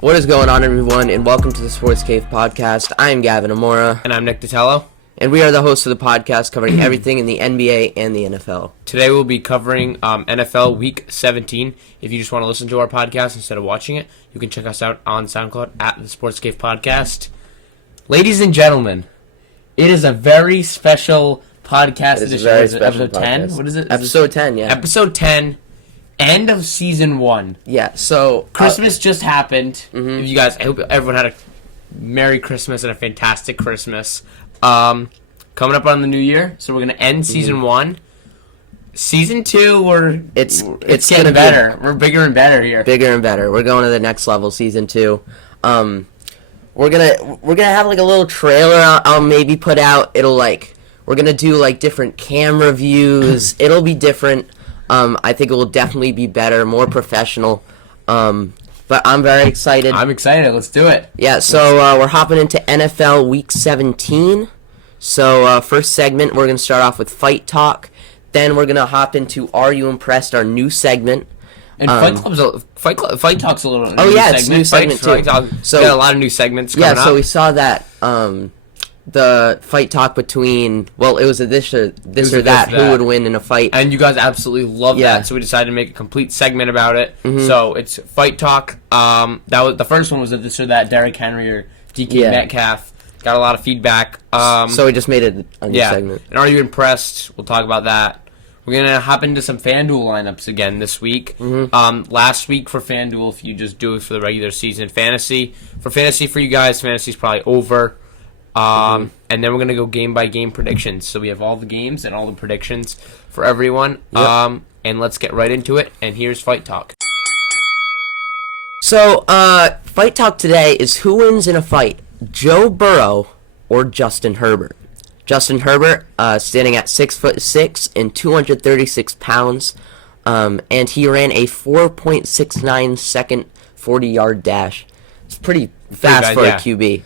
What is going on, everyone, and welcome to the Sports Cave Podcast. I am Gavin Amora. And I'm Nick Ditello. And we are the hosts of the podcast covering everything in the NBA and the NFL. Today we'll be covering NFL Week 17. If you just want to listen to our podcast instead of watching it, you can check us out on SoundCloud at the Sports Cave Podcast. Ladies and gentlemen, it is a very special podcast edition. Episode 10? What is it? Episode 10, yeah. Episode 10, end of Season 1. Yeah, so... Christmas just happened. If you guys, I hope everyone had a Merry Christmas and a fantastic Christmas. Coming up on the new year, so we're gonna end Season 1. Season 2, it's getting better. We're bigger and better here. Bigger and better. We're going to the next level. Season 2. We're gonna have like a little trailer. I'll maybe put out. We're gonna do like different camera views. It'll be different. I think it will definitely be better, more professional. But I'm very excited. I'm excited. Let's do it. Yeah, so we're hopping into NFL Week 17. So first segment, we're going to start off with Fight Talk. Then we're going to hop into Are You Impressed, our new segment. And Fight Talk's a little new segment. It's a new segment too. So got a lot of new segments coming up. Yeah, so we saw that the Fight Talk between, well, it was a this or that, who would win in a fight. And you guys absolutely love that, so we decided to make a complete segment about it. So it's Fight Talk. That was the first one was a this or that, Derrick Henry or DK Metcalf. Got a lot of feedback. So we just made it a new segment. And Are You Impressed? We'll talk about that. We're going to hop into some FanDuel lineups again this week. Last week for FanDuel, if you just do it for the regular season. Fantasy for you guys, fantasy's probably over. And then we're going to go game-by-game predictions. So we have all the games and all the predictions for everyone. Yep. And let's get right into it. And here's Fight Talk. So, Fight Talk today is who wins in a fight, Joe Burrow or Justin Herbert. Justin Herbert, standing at 6'6" and 236 pounds, and he ran a 4.69 second 40-yard dash. It's pretty fast for a QB.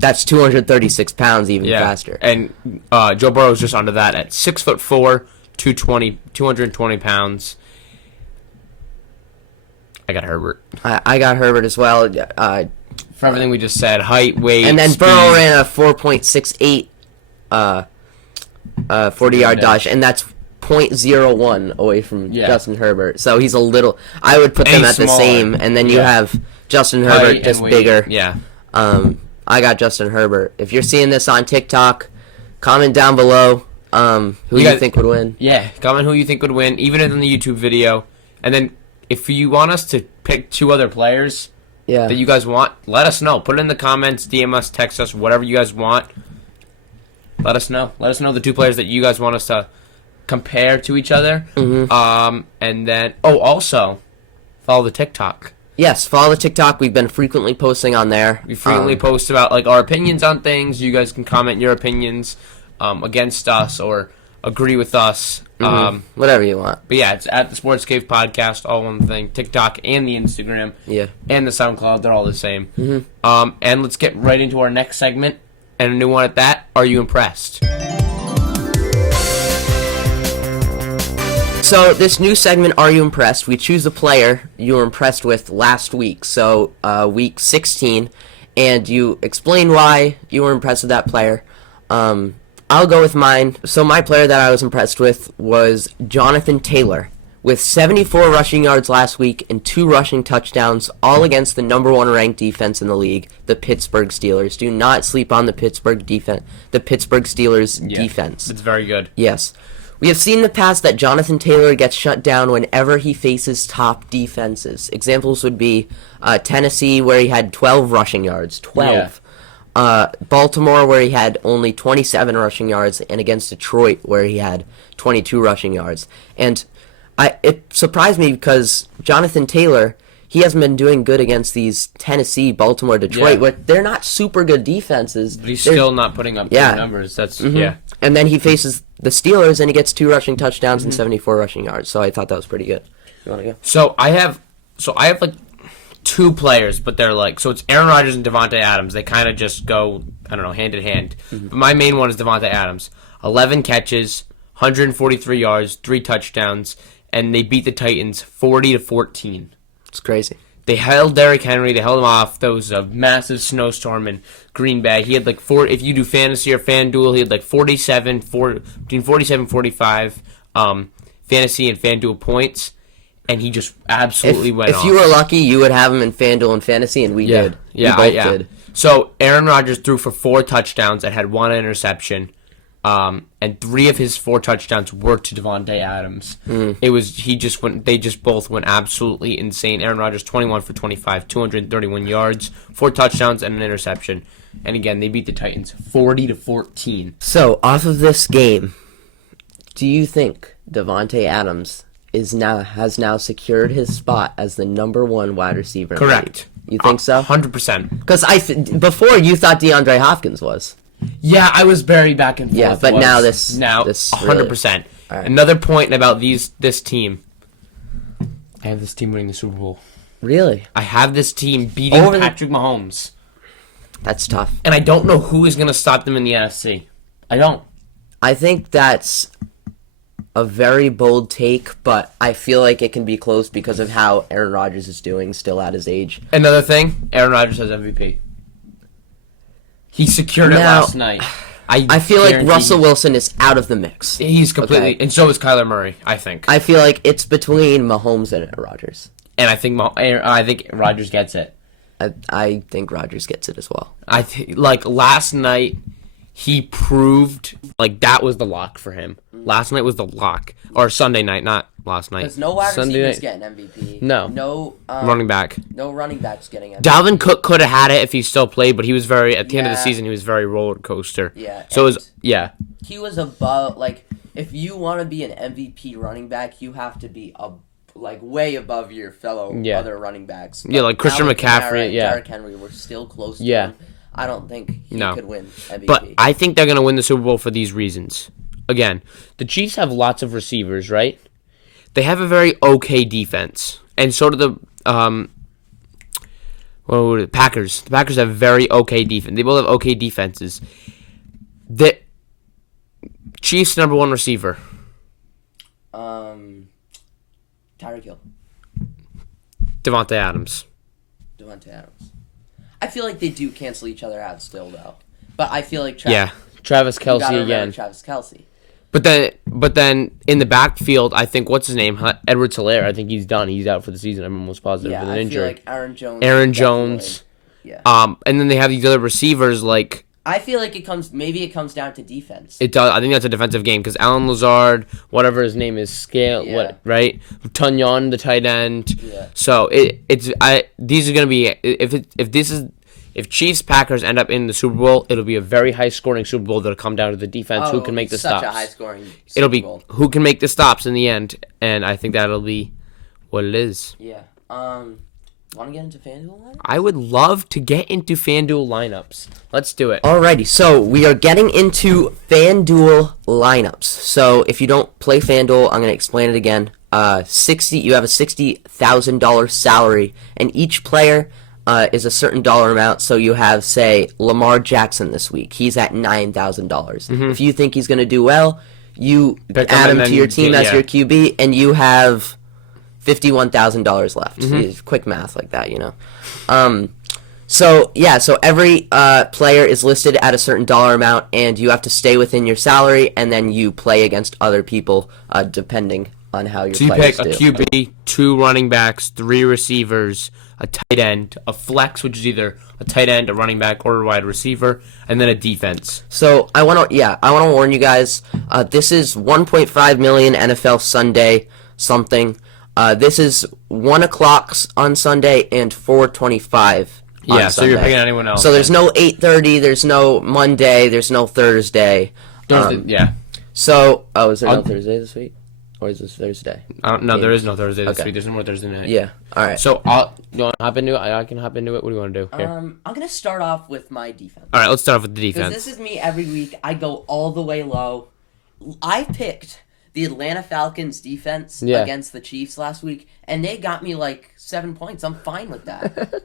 That's 236 pounds, even faster. And Joe Burrow's just under that at 6'4", 220 pounds. I got Herbert. I got Herbert as well. For everything we just said, height, weight, and then speed. Burrow ran a 4.68 40-yard dash, and that's 0.01 away from Justin Herbert. So he's a little. I would put them at the same, and then you have Justin Herbert just bigger. Yeah. I got Justin Herbert. If you're seeing this on TikTok, comment down below who you think would win. Yeah, comment who you think would win, even in the YouTube video. And then if you want us to pick two other players that you guys want, let us know. Put it in the comments, DM us, text us, whatever you guys want. Let us know. Let us know the two players that you guys want us to compare to each other. And then, also, follow the TikTok. Yes, follow the TikTok. We've been frequently posting on there. We frequently post about like our opinions on things. You guys can comment your opinions against us or agree with us. Whatever you want. But yeah, it's at the Sports Cave Podcast, all one thing. TikTok and the Instagram. Yeah. And the SoundCloud, they're all the same. And let's get right into our next segment. And a new one at that. Are you impressed? So this new segment, Are You Impressed? We choose a player you were impressed with last week. So week 16. And you explain why you were impressed with that player. I'll go with mine. So my player that I was impressed with was Jonathan Taylor. With 74 rushing yards last week and 2 rushing touchdowns, all against the number 1 ranked defense in the league, the Pittsburgh Steelers. Do not sleep on the Pittsburgh Steelers defense. It's very good. Yes. We have seen in the past that Jonathan Taylor gets shut down whenever he faces top defenses. Examples would be Tennessee, where he had 12 rushing yards. 12. Baltimore, where he had only 27 rushing yards, and against Detroit, where he had 22 rushing yards. And it surprised me because Jonathan Taylor, he hasn't been doing good against these Tennessee, Baltimore, Detroit, where they're not super good defenses. But he's still not putting up good numbers. That's And then he faces the Steelers, and he gets 2 rushing touchdowns and 74 rushing yards. So I thought that was pretty good. You want to go? So I have like 2 players, but they're like, so it's Aaron Rodgers and Davante Adams. They kind of just go, I don't know, hand in hand. But my main one is Davante Adams. 11 catches, 143 yards, 3 touchdowns, and they beat the Titans 40-14. It's crazy. They held Derrick Henry. They held him off. There was a massive snowstorm in Green Bay. He had like if you do fantasy or FanDuel, he had like between 47 and 45 fantasy and FanDuel points, and he just absolutely went off. If you were lucky, you would have him in FanDuel and fantasy, and we did. Yeah, we both did. So Aaron Rodgers threw for 4 touchdowns and had 1 interception. And 3 of his 4 touchdowns were to Davante Adams. They just both went absolutely insane. Aaron Rodgers 21 for 25, 231 yards, 4 touchdowns and an interception. And again, they beat the Titans 40-14. So, off of this game, do you think Davante Adams has now secured his spot as the number 1 wide receiver? Correct. You think so? 100%. Because before you thought DeAndre Hopkins was. Yeah, I was very back and forth. Yeah, but now 100%. Really, right. Another point about this team. I have this team winning the Super Bowl. Really? I have this team beating Patrick Mahomes. That's tough. And I don't know who is going to stop them in the NFC. I don't. I think that's a very bold take, but I feel like it can be close because of how Aaron Rodgers is doing still at his age. Another thing, Aaron Rodgers has MVP. He secured it last night. I feel like Russell Wilson is out of the mix. He's completely, and so is Kyler Murray, I think. I feel like it's between Mahomes and Rodgers. And I think Rodgers gets it. I think Rodgers gets it as well. Like last night, he proved like that was the lock for him. Last night was the lock, or Sunday night, not last night. Because no wide receivers getting MVP. No running back. No running backs getting MVP. Dalvin Cook could have had it if he still played, but he was at the end of the season he was very roller coaster. Yeah. So he was above, like, if you want to be an MVP running back, you have to be way above your fellow other running backs. But like Christian McCaffrey, Derrick Henry were still close to him. I don't think he could win MVP. But I think they're going to win the Super Bowl for these reasons. Again, the Chiefs have lots of receivers, right? They have a very okay defense. And so do the Packers. The Packers have very okay defense. They both have okay defenses. The Chiefs' number 1 receiver. Tyreek Hill. Davante Adams. I feel like they do cancel each other out still, though. But I feel like Travis Kelce again. Travis Kelce. But then in the backfield, I think what's his name, Edwards-Helaire. I think he's done. He's out for the season. I'm almost positive with an injury. I feel like Aaron Jones. Yeah. And then they have these other receivers like. I feel like it comes down to defense. It does. I think that's a defensive game because Alan Lazard, whatever his name is, right? Tunyon, the tight end. Yeah. So these are gonna be if Chiefs Packers end up in the Super Bowl, it'll be a very high scoring Super Bowl that'll come down to the defense who can make the stops. Such a high scoring. It'll be who can make the stops in the end, and I think that'll be what it is. Yeah. Want to get into FanDuel lineups? I would love to get into FanDuel lineups. Let's do it. Alrighty, so we are getting into FanDuel lineups. So if you don't play FanDuel, I'm going to explain it again. You have a $60,000 salary, and each player is a certain dollar amount. So you have, say, Lamar Jackson this week. He's at $9,000. If you think he's going to do well, you add him to your team as your QB, and you have $51,000 left. Quick math like that, you know. So every player is listed at a certain dollar amount, and you have to stay within your salary, and then you play against other people depending on how your players do. So you pick a QB, 2 running backs, 3 receivers, a tight end, a flex, which is either a tight end, a running back, or a wide receiver, and then a defense. So I want to warn you guys. This is 1.5 million NFL Sunday something. This is 1 o'clock on Sunday and 4:25 on Sunday. So you're picking anyone else. So there's no 8:30, there's no Monday, there's no Thursday. So, is there no Thursday this week? Or is this Thursday? No, there is no Thursday this week. There's no more Thursday night. Yeah, alright. So, you want to hop into it? I can hop into it. What do you want to do? Here. I'm going to start off with my defense. Alright, let's start off with the defense. Because this is me every week. I go all the way low. I picked the Atlanta Falcons defense against the Chiefs last week, and they got me 7 points. I'm fine with that.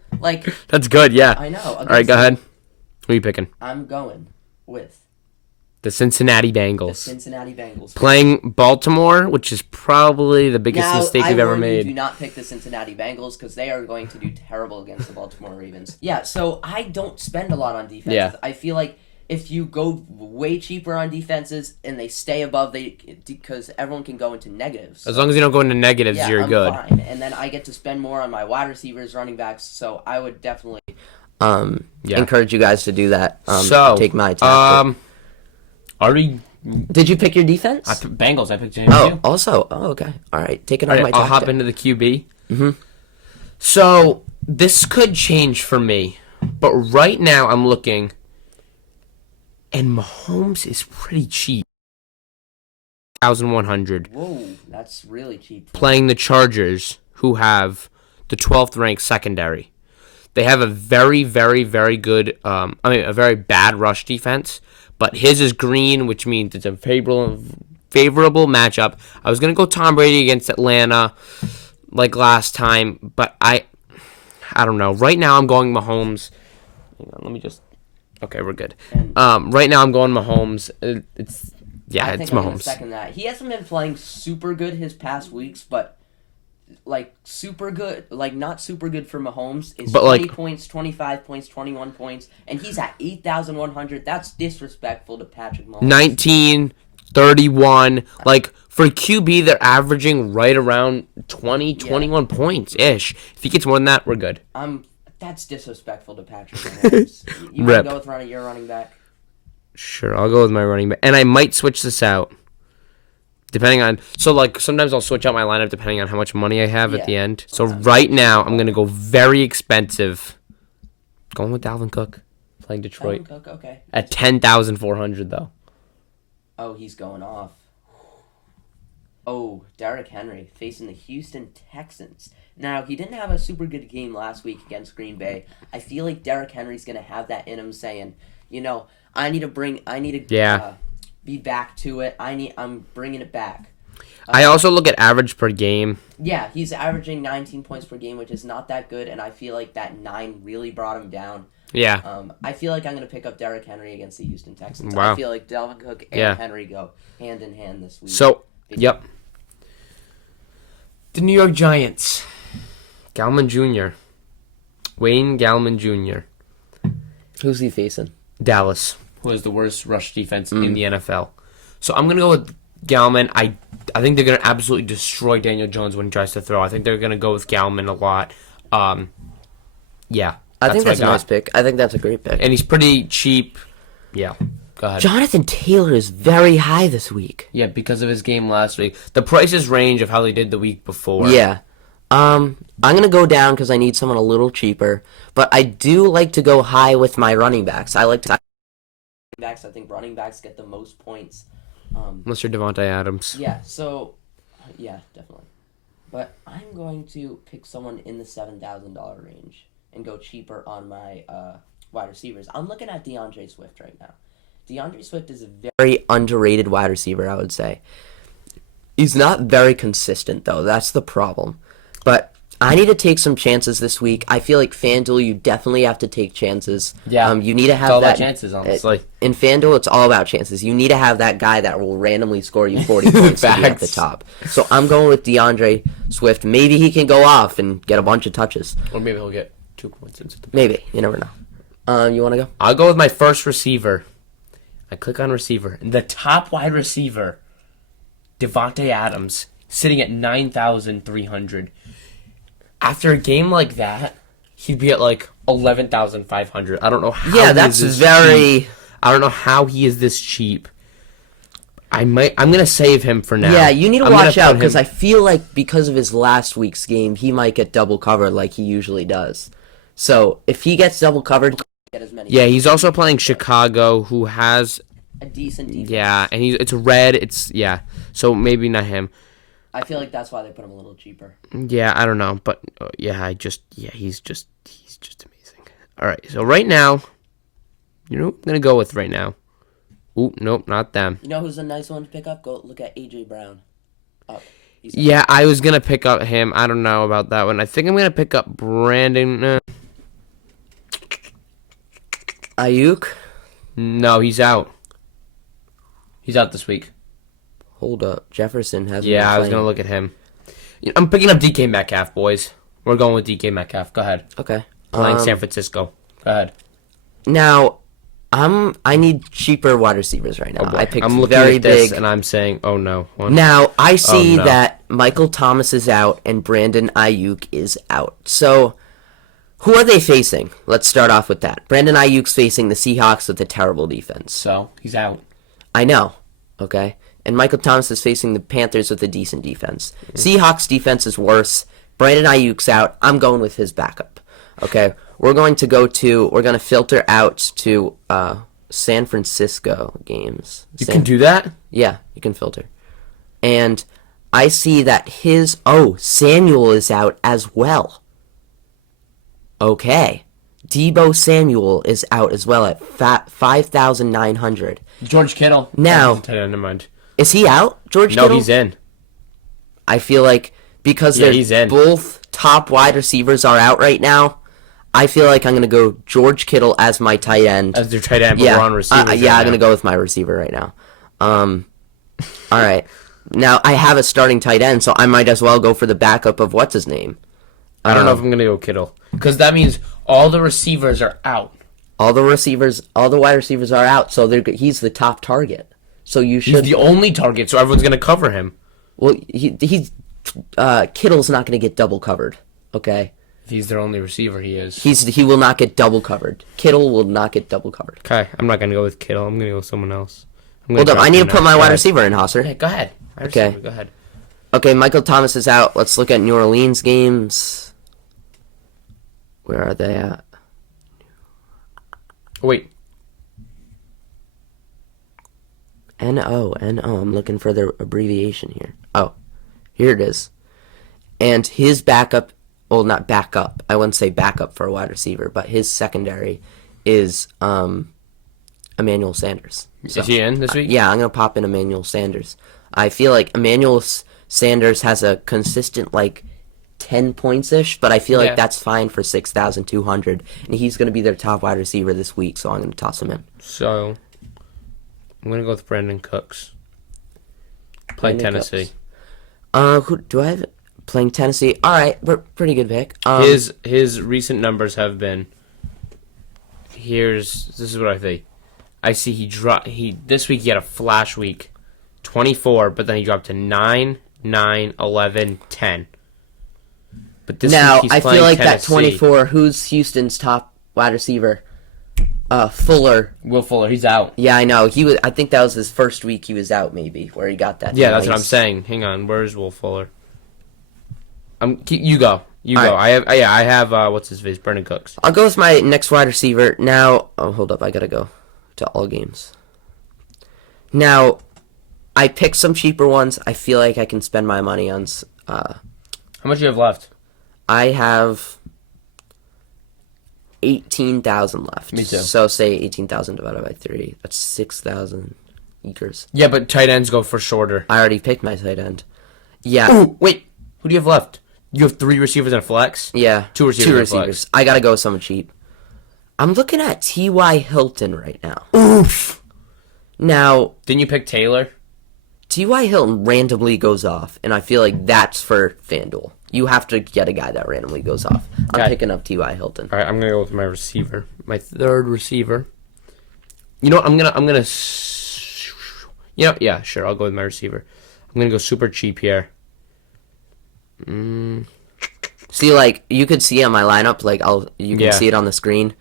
That's good, yeah. I know. All right, go ahead. Who are you picking? I'm going with The Cincinnati The Bengals. Cincinnati Bengals. Playing Baltimore, which is probably the biggest mistake we've ever made. Do not pick the Cincinnati Bengals because they are going to do terrible against the Baltimore Ravens. Yeah, so I don't spend a lot on defenses. Yeah. I feel like if you go way cheaper on defenses and they stay above, because everyone can go into negatives. As long as you don't go into negatives, you're I'm good. Fine. And then I get to spend more on my wide receivers, running backs. So I would definitely encourage you guys to do that. Take my tactic. Did you pick your defense? Bengals. I picked James. Also. Oh, okay. All right. Take it on my tactic. I'll hop into the QB. Mm-hmm. So this could change for me, but right now I'm looking, and Mahomes is pretty cheap. 1,100. Whoa, that's really cheap. Playing the Chargers, who have the 12th ranked secondary. They have a very, very, very good, a very bad rush defense, but his is green, which means it's a favorable matchup. I was going to go Tom Brady against Atlanta like last time, but I don't know. Right now I'm going Mahomes. Hang on, let me just... Okay, we're good. Right now I'm going Mahomes. It's Mahomes. I'm gonna second that. He hasn't been playing super good his past weeks, but super good, not super good for Mahomes is 20 points, 25 points, 21 points, and he's at 8,100. That's disrespectful to Patrick Mahomes. 19, 31. For QB, they're averaging right around 20, 21 points-ish. If he gets more than that, we're good. That's disrespectful to Patrick Mahomes. You want to go with your running back? Sure, I'll go with my running back. And I might switch this out. Depending on... So, sometimes I'll switch out my lineup depending on how much money I have at the end. So, right now, I'm going to go very expensive. Going with Dalvin Cook. Playing Detroit. Dalvin Cook, okay. At 10,400, though. Oh, he's going off. Oh, Derrick Henry facing the Houston Texans. Now, he didn't have a super good game last week against Green Bay. I feel like Derrick Henry's going to have that in him saying, I need to be back to it. I'm bringing it back. I also look at average per game. Yeah, he's averaging 19 points per game, which is not that good, and I feel like that 9 really brought him down. Yeah. I feel like I'm going to pick up Derrick Henry against the Houston Texans. Wow. I feel like Dalvin Cook and Henry go hand in hand this week. So, yep. The New York Giants. Gallman Jr. Wayne Gallman Jr. Who's he facing? Dallas, who has the worst rush defense in the NFL. So I'm going to go with Gallman. I think they're going to absolutely destroy Daniel Jones when he tries to throw. I think they're going to go with Gallman a lot. Yeah. I think that's a nice pick. I think that's a great pick. And he's pretty cheap. Yeah. Go ahead. Jonathan Taylor is very high this week. Yeah, because of his game last week. The prices range of how they did the week before. Yeah. I'm going to go down because I need someone a little cheaper. But I do like to go high with my running backs. I think running backs get the most points. Unless you're Davante Adams. Yeah, definitely. But I'm going to pick someone in the $7,000 range and go cheaper on my wide receivers. I'm looking at DeAndre Swift right now. DeAndre Swift is a very underrated wide receiver, I would say. He's not very consistent, though. That's the problem. But I need to take some chances this week. I feel like FanDuel, you definitely have to take chances. Yeah, you need to have it's all that. About chances, honestly. In FanDuel, it's all about chances. You need to have that guy that will randomly score you 40 points to be at the top. So I'm going with DeAndre Swift. Maybe he can go off and get a bunch of touches. Or maybe he'll get 2 points. Maybe. You never know. You want to go? I'll go with my first receiver. I click on receiver. The top wide receiver, Davante Adams, sitting at 9,300. After a game like that, he'd be at 11,500. I don't know how. Yeah, that's very. Cheap. I don't know how he is this cheap. I'm gonna save him for now. Yeah, you need to watch out because I feel like because of his last week's game, he might get double covered like he usually does. So if he gets double covered, get as many. Yeah, he's also playing Chicago, who has a decent defense. Yeah, and it's red. So maybe not him. I feel like that's why they put him a little cheaper. Yeah, I don't know, but he's just amazing. All right, so right now, you know what I'm gonna go with right now. Ooh, nope, not them. You know who's a nice one to pick up? Go look at AJ Brown. Yeah, I was gonna pick up him. I don't know about that one. I think I'm gonna pick up Brandon. Ayuk? No, he's out. He's out this week. Hold up. Jefferson hasn't been Yeah, I was playing. going to look at him. I'm picking up DK Metcalf, boys. We're going with DK Metcalf. Go ahead. Okay. Playing San Francisco. Go ahead. Now, I need cheaper wide receivers right now. Oh boy. I picked I'm looking very at this big. and I'm saying, oh no. Now, I see no. that Michael Thomas is out and Brandon Ayuk is out. So, who are they facing? Let's start off with that. Brandon Ayuk's facing the Seahawks with a terrible defense. So, he's out. I know. Okay. And Michael Thomas is facing the Panthers with a decent defense. Seahawks defense is worse. Brandon Ayuk's out. I'm going with his backup. Okay. We're going to filter out to San Francisco games. You can do that? Yeah, you can filter. And I see that Samuel is out as well. Okay. Debo Samuel is out as well at 5,900. George Kittle. Now, Never mind. is he out, George No, Kittle? he's in. I feel like because he's in. both top wide receivers are out right now, I feel like I'm going to go George Kittle as my tight end. As their tight end, but Yeah, we're on receivers. I'm going to go with my receiver right now. All right. Now, I have a starting tight end, so I might as well go for the backup of what's his name. I don't know if I'm going to go Kittle. Because that means all the receivers are out. All the wide receivers are out, so he's the top target. So you should. He's the only target, so everyone's going to cover him. Well, Kittle's not going to get double covered. Okay. If he's their only receiver, he is. He will not get double covered. Kittle will not get double covered. Okay, I'm not going to go with Kittle. I'm going to go with someone else. Hold up, I need to put my wide receiver in, Hosser. Okay, go ahead. Okay. Go ahead. Okay, Michael Thomas is out. Let's look at New Orleans games. Where are they at? Wait. N-O. I'm looking for the abbreviation here. Oh, here it is. And his backup, well, not backup. I wouldn't say backup for a wide receiver, but his secondary is Emmanuel Sanders. So, is he in this week? Yeah, I'm going to pop in Emmanuel Sanders. I feel like Emmanuel Sanders has a consistent, 10 points-ish, but I feel like that's fine for 6,200, and he's going to be their top wide receiver this week, so I'm going to toss him in. So, I'm going to go with Brandon Cooks. Playing Tennessee. Who do I have? Playing Tennessee. All right, pretty good pick. His recent numbers have been. This is what I think. I see this week he had a flash week, 24, but then he dropped to 9, 9, 11, 10. But this now week I feel like Tennessee. that 24. Who's Houston's top wide receiver? Fuller. Will Fuller, he's out. Yeah, I know. I think that was his first week he was out, maybe, where he got that. Yeah, that's what I'm saying. Hang on, where's Will Fuller? You go. You All go. right. I have what's his face? Brandon Cooks. I'll go with my next wide receiver. Now, hold up. I got to go to all games. Now, I picked some cheaper ones. I feel like I can spend my money on... How much do you have left? I have 18,000 left. Me too. So say 18,000 divided by 3. That's 6,000 acres. Yeah, but tight ends go for shorter. I already picked my tight end. Yeah. Ooh, wait. Who do you have left? You have 3 receivers and a flex? Yeah. Two receivers. Flex. I got to go with someone cheap. I'm looking at T.Y. Hilton right now. Oof. Now, Didn't you pick Taylor? T.Y. Hilton randomly goes off, and I feel like that's for FanDuel. You have to get a guy that randomly goes off. I'm Okay. picking up T.Y. Hilton. All right, I'm gonna go with my receiver, my third receiver. You know what? I'm gonna. Yeah, sure. I'll go with my receiver. I'm gonna go super cheap here. See, you could see on my lineup, you can see it on the screen.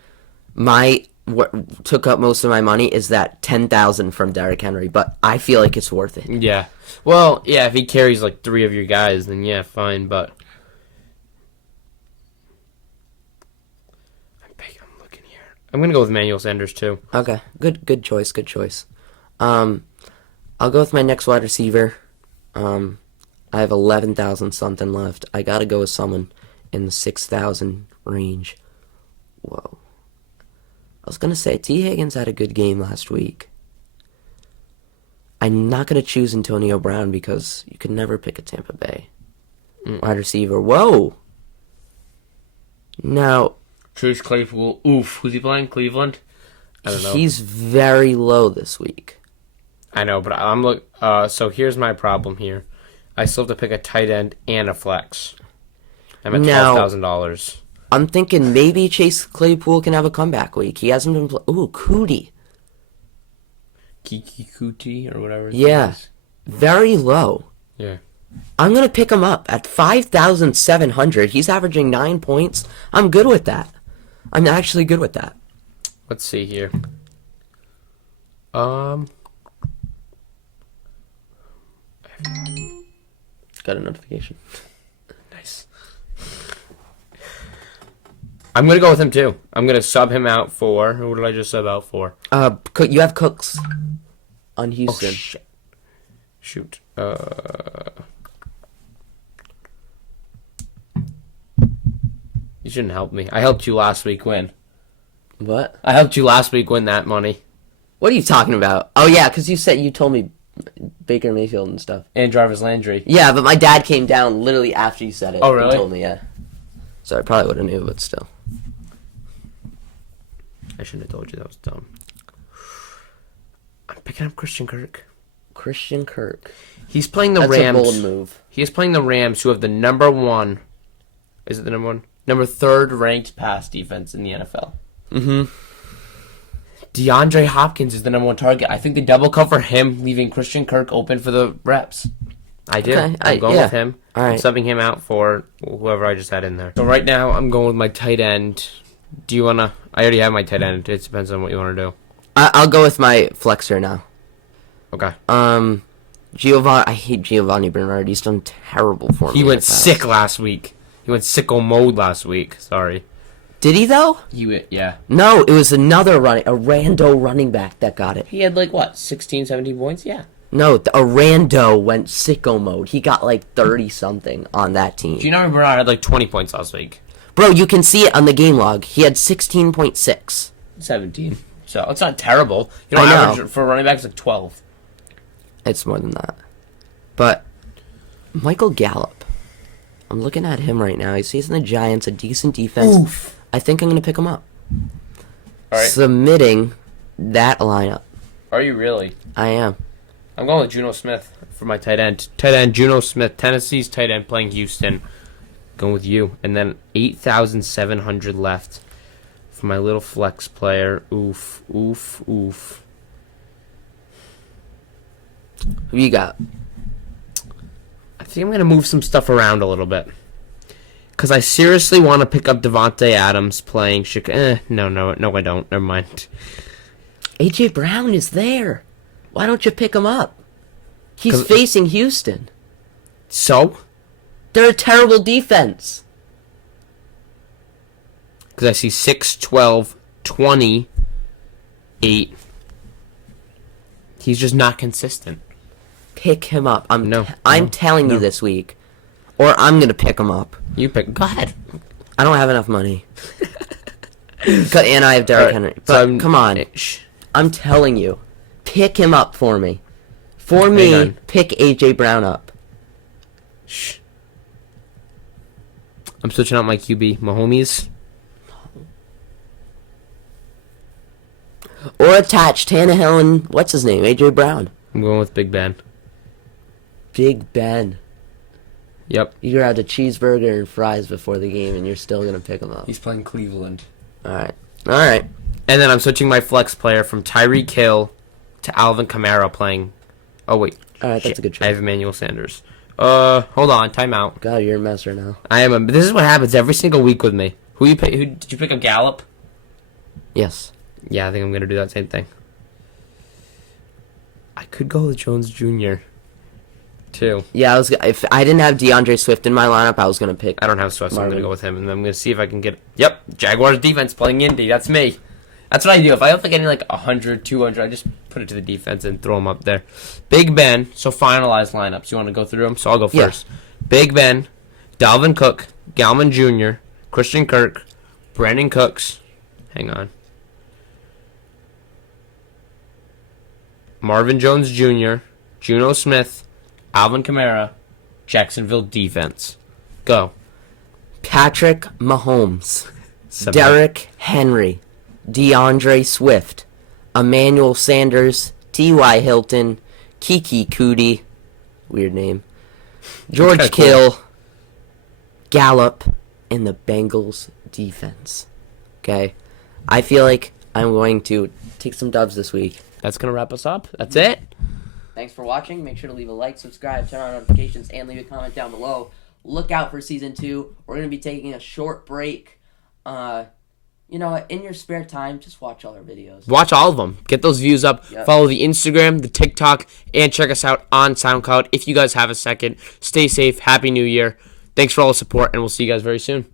What took up most of my money is that 10,000 from Derrick Henry, but I feel like it's worth it. Yeah. Well, yeah. If he carries 3 of your guys, then yeah, fine. But I'm looking here. I'm gonna go with Emmanuel Sanders too. Okay, good choice. I'll go with my next wide receiver. I have 11,000 something left. I gotta go with someone in the 6,000 range. Whoa. I was going to say, T. Higgins had a good game last week. I'm not going to choose Antonio Brown because you can never pick a Tampa Bay wide receiver. Whoa! Now... Chase Claypool. Oof. Who's he playing? Cleveland? I don't know. He's very low this week. I know, but so here's my problem here. I still have to pick a tight end and a flex. I'm at $12,000. I'm thinking maybe Chase Claypool can have a comeback week. He hasn't been ooh, Cootie. Kiki Kuti or whatever. Yeah. Very low. Yeah. I'm going to pick him up at 5,700. He's averaging 9 points. I'm good with that. I'm actually good with that. Let's see here. Got a notification. Nice. I'm going to go with him too. I'm going to sub him out for... Who did I just sub out for? You have Cooks on Houston. Oh, shit. Shoot. You shouldn't help me. I helped you last week win. What? I helped you last week win that money. What are you talking about? Oh, yeah, because you told me Baker Mayfield and stuff. And Jarvis Landry. Yeah, but my dad came down literally after you said it. Oh, really? He told me, yeah. So I probably would have knew, but still. I shouldn't have told you. That was dumb. I'm picking up Christian Kirk. Christian Kirk. He's playing the That's Rams. That's a bold move. He is playing the Rams, who have the number one... Is it the number one? Number 3rd ranked pass defense in the NFL. Mm-hmm. DeAndre Hopkins is the number 1 target. I think they double cover him, leaving Christian Kirk open for the reps. I do. Okay, I'm going with him. All right. I'm subbing him out for whoever I just had in there. So right now, I'm going with my tight end. Do you want to... I already have my tight end. It depends on what you want to do. I'll go with my flexer now. Okay. Giovanni... I hate Giovanni Bernard. He's done terrible for me. He went sick last week. He went sicko mode last week. Sorry. Did he, though? Yeah. No, it was a rando running back that got it. He had, 16, 17 points? Yeah. No, a rando went sicko mode. He got, 30-something on that team. Giovanni Bernard had, 20 points last week. Bro, you can see it on the game log. He had 16.6. 17. So, it's not terrible. You know, I know. average for running backs, 12. It's more than that. But Michael Gallup. I'm looking at him right now. He's facing the Giants, a decent defense. Oof. I think I'm going to pick him up. All right. Submitting that lineup. Are you really? I am. I'm going with Juno Smith for my tight end. Tight end, Juno Smith, Tennessee's tight end playing Houston. Going with you. And then 8,700 left for my little flex player. Oof, oof, oof. Who you got? I think I'm going to move some stuff around a little bit. Because I seriously want to pick up Davante Adams playing Chicago. No, I don't. Never mind. A.J. Brown is there. Why don't you pick him up? He's facing Houston. So? They're a terrible defense. Because I see 6, 12, 20, 8. He's just not consistent. Pick him up. I'm No. telling you this week. Or I'm going to pick him up. You pick. Go ahead. I don't have enough money. And I have Derrick Henry. But come on. I'm telling you. Pick him up for me. For me, pick A.J. Brown up. Shh. I'm switching out my QB. Mahomes. Or attach Tannehill and what's his name? A.J. Brown. I'm going with Big Ben. Big Ben. Yep. You grabbed a cheeseburger and fries before the game, and you're still going to pick him up. He's playing Cleveland. All right. And then I'm switching my flex player from Tyreek Hill to Alvin Kamara playing... Oh, wait. All right, that's a good choice. I have Emmanuel Sanders. Hold on. Timeout. God, you're a mess right now. I am. This is what happens every single week with me. Who did you pick up? Gallup? Yes. Yeah, I think I'm going to do that same thing. I could go with Jones Jr. too. Yeah, if I didn't have DeAndre Swift in my lineup, I was going to pick. I don't have Swift, so I'm going to go with him. And then I'm going to see if I can get... Yep, Jaguars defense playing Indy. That's me. That's what I do. If I have to get 100, 200, I just put it to the defense and throw them up there. Big Ben. So finalized lineups. You want to go through them? So I'll go first. Yeah. Big Ben, Dalvin Cook, Galman Jr., Christian Kirk, Brandon Cooks. Hang on. Marvin Jones Jr., Juno Smith, Alvin Kamara, Jacksonville defense. Go. Patrick Mahomes, Derrick Henry, DeAndre Swift, Emmanuel Sanders, T.Y. Hilton, Kiki Cootie, weird name, George kinda cool. Kittle, Gallup, and the Bengals defense. Okay? I feel like I'm going to take some dubs this week. That's going to wrap us up. That's it. Thanks for watching. Make sure to leave a like, subscribe, turn on notifications, and leave a comment down below. Look out for Season 2. We're going to be taking a short break. You know what? In your spare time, just watch all our videos. Watch all of them. Get those views up. Yep. Follow the Instagram, the TikTok, and check us out on SoundCloud if you guys have a second. Stay safe. Happy New Year. Thanks for all the support, and we'll see you guys very soon.